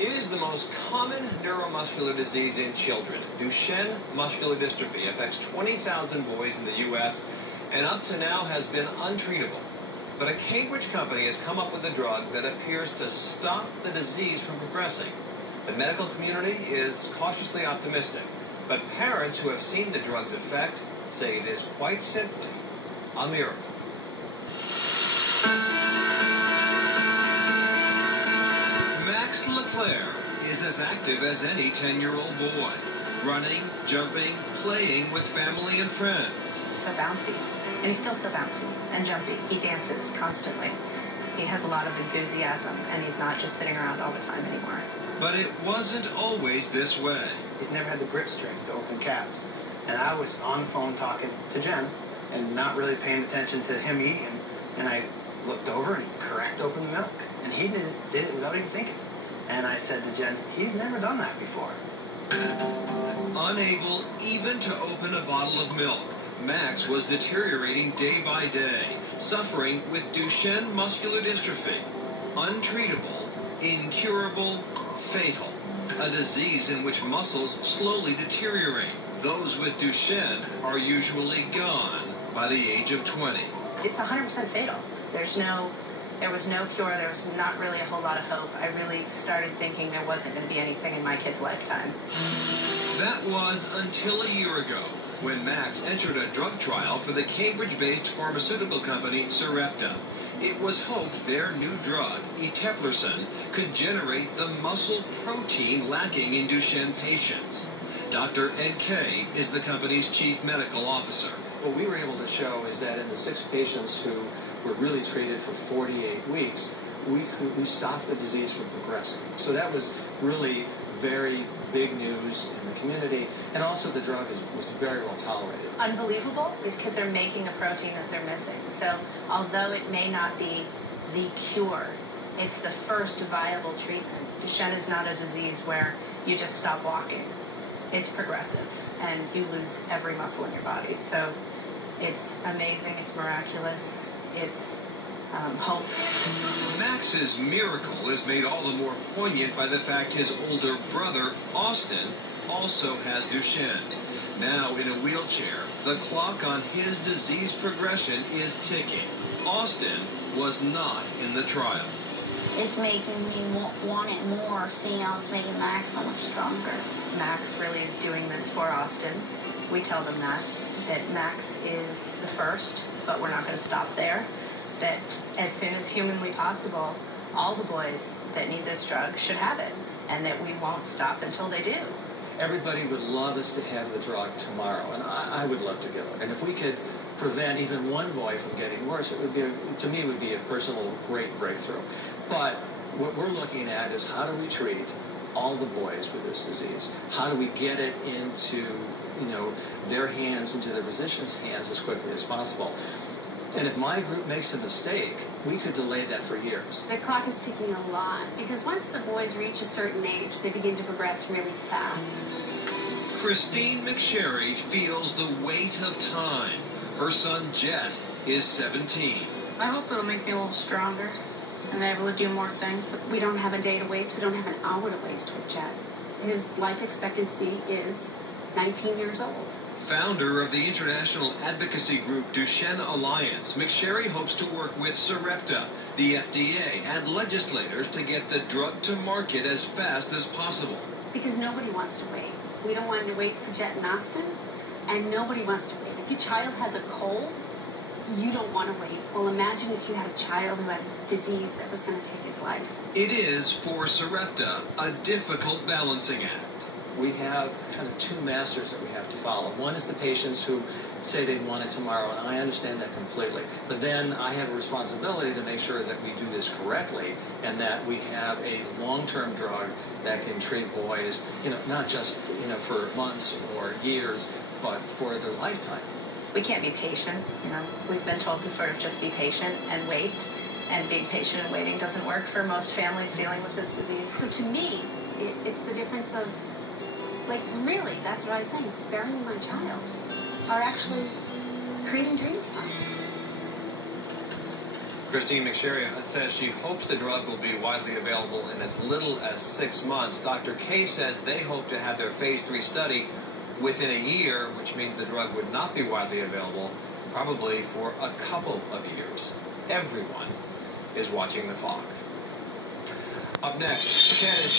It is the most common neuromuscular disease in children. Duchenne muscular dystrophy affects 20,000 boys in the U.S. and up to now has been untreatable. But a Cambridge company has come up with a drug that appears to stop the disease from progressing. The medical community is cautiously optimistic, but parents who have seen the drug's effect say it is quite simply a miracle. Is as active as any 10-year-old boy, running, jumping, playing with family and friends. So bouncy, and he's still so bouncy and jumpy. He dances constantly. He has a lot of enthusiasm, and he's not just sitting around all the time anymore. But it wasn't always this way. He's never had the grip strength to open caps, and I was on the phone talking to Jen and not really paying attention to him eating, and I looked over and he cracked open the milk, and he did it without even thinking. And I said to Jen, he's never done that before. Unable even to open a bottle of milk, Max was deteriorating day by day, suffering with Duchenne muscular dystrophy. Untreatable, incurable, fatal. A disease in which muscles slowly deteriorate. Those with Duchenne are usually gone by the age of 20. It's 100% fatal. There was no cure. There was not really a whole lot of hope. I really started thinking there wasn't going to be anything in my kid's lifetime. That was until a year ago, when Max entered a drug trial for the Cambridge-based pharmaceutical company Sarepta. It was hoped their new drug, eteplirsen, could generate the muscle protein lacking in Duchenne patients. Dr. Ed Kay is the company's chief medical officer. What we were able to show is that in the 6 patients who were really treated for 48 weeks, we stopped the disease from progressing. So that was really very big news in the community, and also the drug was very well tolerated. Unbelievable. These kids are making a protein that they're missing. So although it may not be the cure, it's the first viable treatment. Duchenne is not a disease where you just stop walking. It's progressive, and you lose every muscle in your body. So it's amazing, it's miraculous, it's hope. Max's miracle is made all the more poignant by the fact his older brother, Austin, also has Duchenne. Now in a wheelchair, the clock on his disease progression is ticking. Austin was not in the trial. It's making me want it more, seeing how it's making Max so much stronger. Max really is doing this for Austin. We tell them that Max is the first, but we're not going to stop there. That as soon as humanly possible, all the boys that need this drug should have it, and that we won't stop until they do. Everybody would love us to have the drug tomorrow, and I would love to give it. And if we could prevent even one boy from getting worse, it would be, to me, would be a personal great breakthrough. But what we're looking at is how do we treat all the boys with this disease? How do we get it into, their hands, into the physician's hands as quickly as possible? And if my group makes a mistake, we could delay that for years. The clock is ticking a lot, because once the boys reach a certain age, they begin to progress really fast. Christine McSherry feels the weight of time. Her son, Jett, is 17. I hope it'll make me a little stronger and able to do more things. We don't have a day to waste. We don't have an hour to waste with Jett. His life expectancy is 19 years old. Founder of the international advocacy group Duchenne Alliance, McSherry hopes to work with Sarepta, the FDA, and legislators to get the drug to market as fast as possible. Because nobody wants to wait. We don't want to wait for Jett and Austin, and nobody wants to wait. If your child has a cold, you don't want to wait. Well, imagine if you had a child who had a disease that was going to take his life. It is, for Sarepta, a difficult balancing act. We have kind of 2 masters that we have to follow. One is the patients who say they want it tomorrow, and I understand that completely. But then I have a responsibility to make sure that we do this correctly and that we have a long-term drug that can treat boys, not just, for months or years, but for their lifetime. We can't be patient, We've been told to sort of just be patient and wait, and being patient and waiting doesn't work for most families dealing with this disease. So to me, it's the difference of, really, that's what I think, burying my child, or actually creating dreams for him. Christine McSherry says she hopes the drug will be widely available in as little as 6 months. Dr. K says they hope to have their phase 3 study within a year, which means the drug would not be widely available probably for a couple of years. Everyone is watching the clock. Up next, Ken is